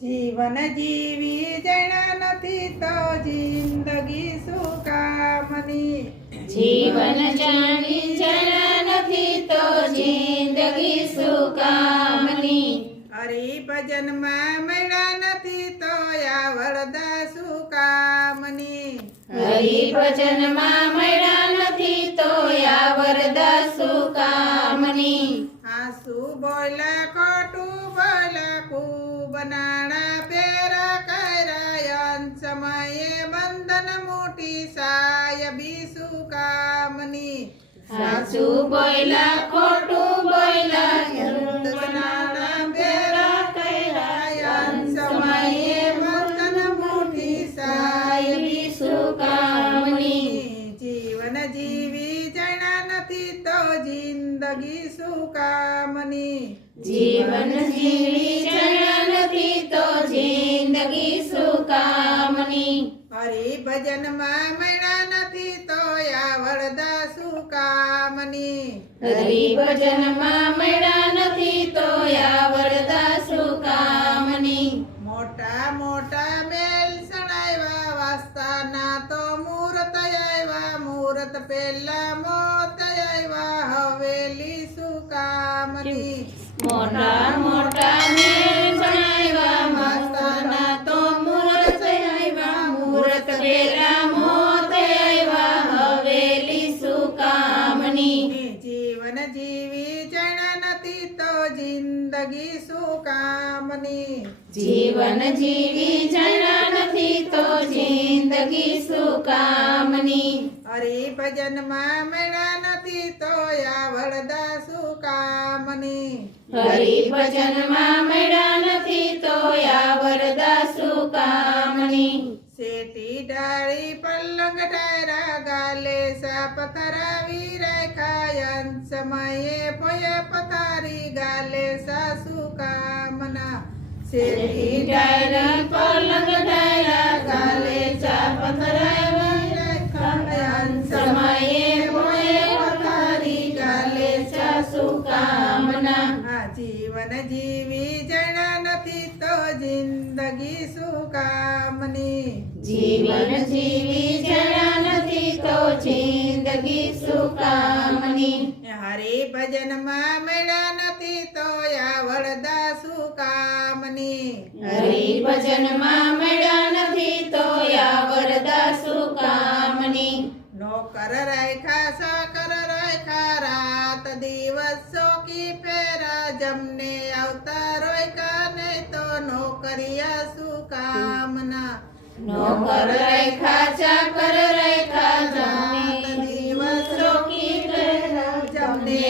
જીવન જીવી જણા નથી તો જિંદગી શું કામની। જીવન જાણી જણા નથી તો જિંદગી શું કામની। હરિભજનમાં મળ્યા નથી તો આ વરદા શું કામની। હરિભજનમાં મળ્યા નથી તો આ વરદા શું કામની। આંસુ બોલ્યા ખોટું બોલ્યા ખૂબ નાણા પેરા કર્યા સમયે બંધન મોટી સાય બી શું કામની। સાચું બોલ્યા ખોટું બોલ્યા નાણા પેરા કર્યા સમયે બંધન મોટી સાય બી શું કામની। જીવન જીવી જણા નથી તો જિંદગી શું કામની। જીવન જીવી જણા નથી તો જિંદગી શું કામની। હરિભજનમાં મળ્યા નથી તો આ વરદા શું કામની। હરિભજનમાં મળ્યા નથી તો આ વરદા શું કામની। મોટા મોટા મેલ સણાવ્યા વાસ્તાના તો મૂર્ત આવ્યા મૂર્ત પેલા મોત આવ્યા હવેલી શું કામની। મોટા મોટા મેલ બનાવ્યા માતાના તો મૂર્ત આવ્યા મૂર્ત પેલા મોત આવ્યા હવેલી શું કામની। જીવન જીવી જણા નથી તો જિંદગી શું કામની। જીવન જીવી જણા નથી તો જિંદગી શું કામની। હરિભજનમાં મળ્યા નથી તો આ વરદા શું કામની। હરિભજનમાં મળ્યા નથી તો આ વરદા શું કામની। શેઠી ડાળી પલંગ ડાયરા ગાલે સા પથરાવી રાખાય સમયે પોયે પથારી ગાલે સા શું કામના। શેઠી ડાયરા પલંગ ડાયરા ગાલે ચા પથરાવી રાખાય સમયે પોયે પથારી ગાલે ચા શું કામના। જીવન જીવી જણા નથી તો જિંદગી શું કામની। જીવન જીવી જણા નથી તો જિંદગી શું કામની। હરિભજનમાં મળ્યા નથી તો આ વરદા શું કામની। હરિભજનમાં મળ્યા નથી તો આ વરદા શું કામની। નોકર રાખ્યા સાકર રાખ્યા રાત દિવસ ચોકી ફેરા જમને આવતા રોયકા નહીં તો નોકરિયા શું કામના। નોકર રાખ્યા ચાકર રાખ્યા જમને દિવસ ચોકી ફેરા જમને